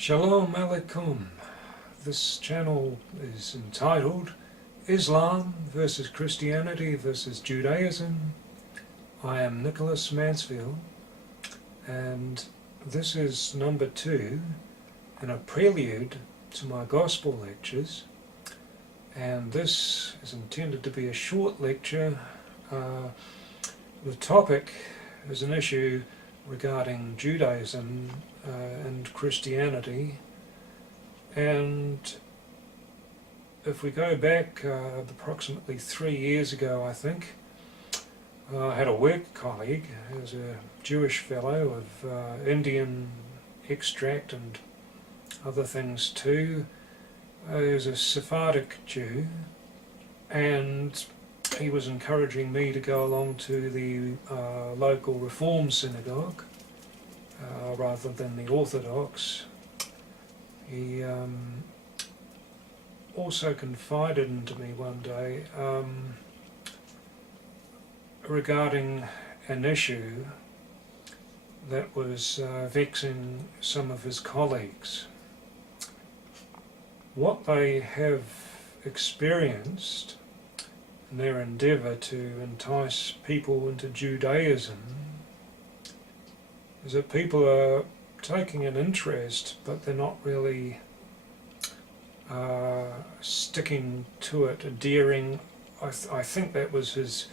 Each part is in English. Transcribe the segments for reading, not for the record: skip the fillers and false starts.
Shalom Alaikum. This channel is entitled Islam versus Christianity versus Judaism. I am Nicholas Mansfield, and this is number 2 in a prelude to my gospel lectures, and this is intended to be a short lecture. The topic is an issue regarding Judaism and Christianity, and if we go back approximately 3 years ago, I think, I had a work colleague who was a Jewish fellow of Indian extract and other things too. He was a Sephardic Jew, and he was encouraging me to go along to the local Reform synagogue rather than the Orthodox. He also confided into me one day regarding an issue that was vexing some of his colleagues. What they have experienced in their endeavour to entice people into Judaism is that people are taking an interest, but they're not really sticking to it, adhering. I think that was his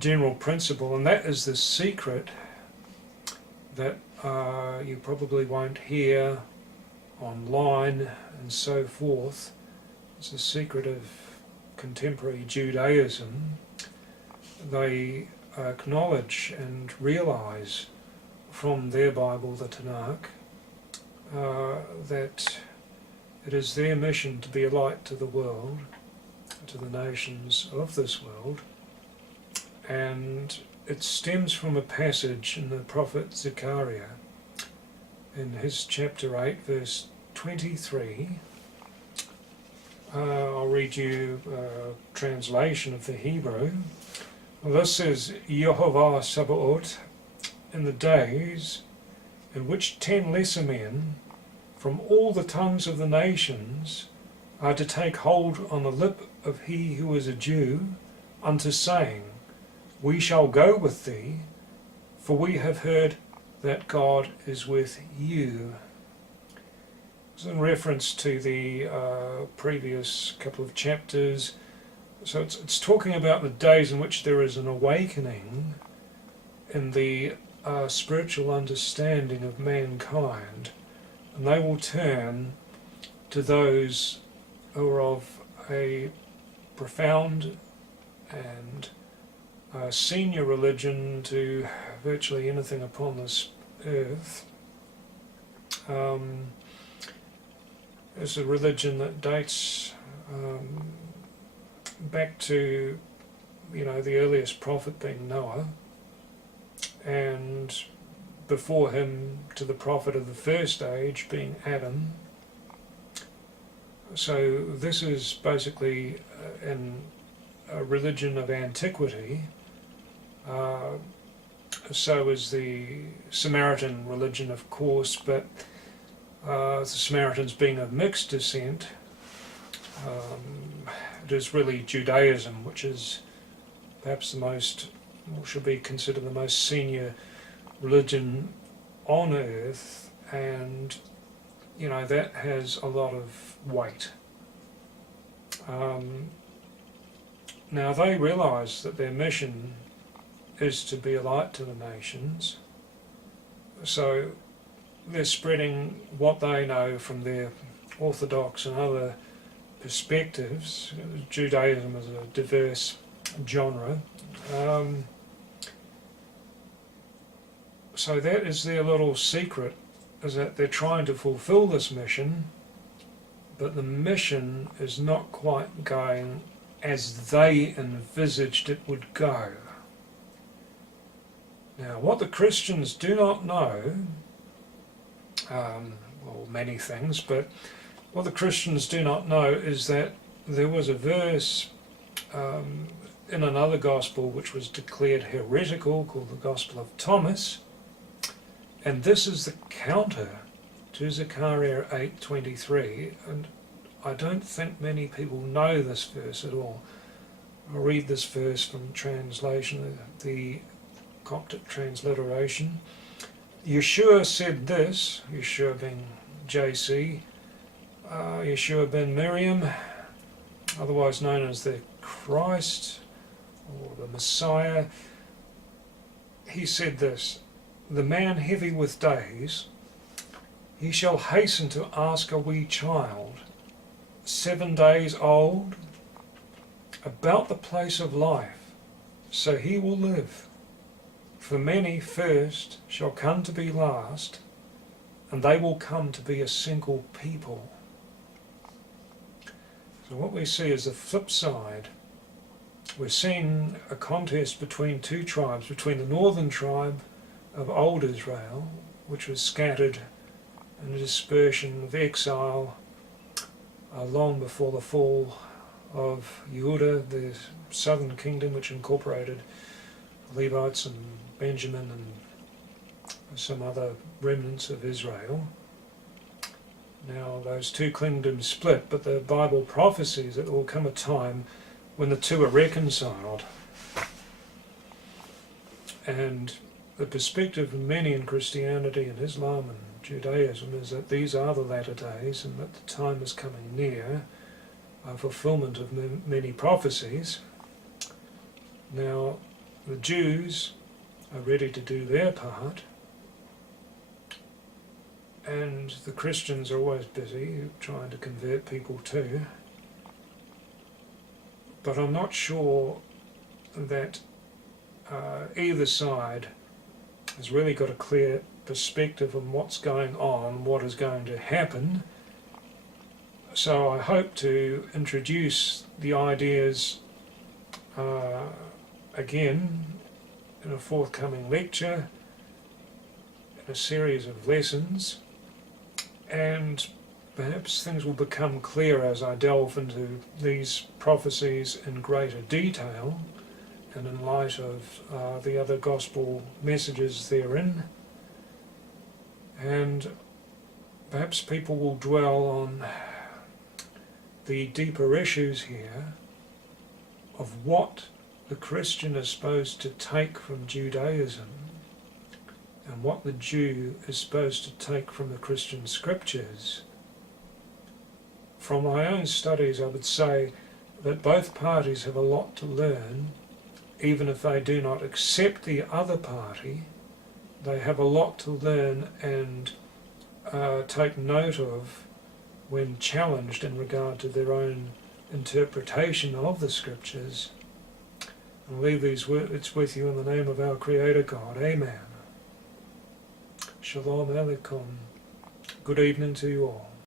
general principle, and that is the secret that you probably won't hear online and so forth. It's the secret of contemporary Judaism. They acknowledge and realize from their Bible, the Tanakh, that it is their mission to be a light to the world, to the nations of this world, and it stems from a passage in the prophet Zechariah in his chapter 8 verse 23. I'll read you a translation of the Hebrew. This says, Yehovah Sabaoth, in the days in which 10 lesser men from all the tongues of the nations are to take hold on the lip of he who is a Jew, unto saying, We shall go with thee, for we have heard that God is with you. It's in reference to the previous couple of chapters. So it's talking about the days in which there is an awakening in the spiritual understanding of mankind, and they will turn to those who are of a profound and senior religion to virtually anything upon this earth. It's a religion that dates back to, the earliest prophet being Noah, and before him to the prophet of the first age being Adam. So this is basically a religion of antiquity. So is the Samaritan religion, of course, but the Samaritans being of mixed descent, it is really Judaism, which is perhaps the most, or should be considered the most senior religion on earth, and that has a lot of weight. Now they realise that their mission is to be a light to the nations, so they're spreading what they know from their orthodox and other perspectives. Judaism is a diverse genre. So that is their little secret, is that they're trying to fulfill this mission, but the mission is not quite going as they envisaged it would go. Now, what the Christians do not know, many things, but what the Christians do not know is that there was a verse in another gospel which was declared heretical, called the Gospel of Thomas, and this is the counter to Zechariah 8:23, and I don't think many people know this verse at all. I'll read this verse from translation, the Coptic transliteration. Yeshua said this, Yeshua being JC, Yeshua ben Miriam, otherwise known as the Christ or the Messiah. He said this, the man heavy with days, he shall hasten to ask a wee child, 7 days old, about the place of life, so he will live. For many first shall come to be last, and they will come to be a single people. So what we see is the flip side. We're seeing a contest between two tribes, between the northern tribe of old Israel, which was scattered in a dispersion of exile long before the fall of Yehuda, the southern kingdom, which incorporated Levites and Benjamin and some other remnants of Israel. Now those two kingdoms split, but the Bible prophesies that there will come a time when the two are reconciled. And the perspective of many in Christianity and Islam and Judaism is that these are the latter days and that the time is coming near, fulfillment of many prophecies. Now the Jews are ready to do their part, and the Christians are always busy trying to convert people too. But I'm not sure that either side has really got a clear perspective on what's going on, what is going to happen. So I hope to introduce the ideas again in a forthcoming lecture, in a series of lessons, and perhaps things will become clear as I delve into these prophecies in greater detail and in light of the other gospel messages therein. And perhaps people will dwell on the deeper issues here of what the Christian is supposed to take from Judaism and what the Jew is supposed to take from the Christian scriptures. From my own studies, I would say that both parties have a lot to learn, even if they do not accept the other party. They have a lot to learn and take note of when challenged in regard to their own interpretation of the scriptures. I'll leave these words with you in the name of our Creator God. Amen. Shalom Aleichem. Good evening to you all.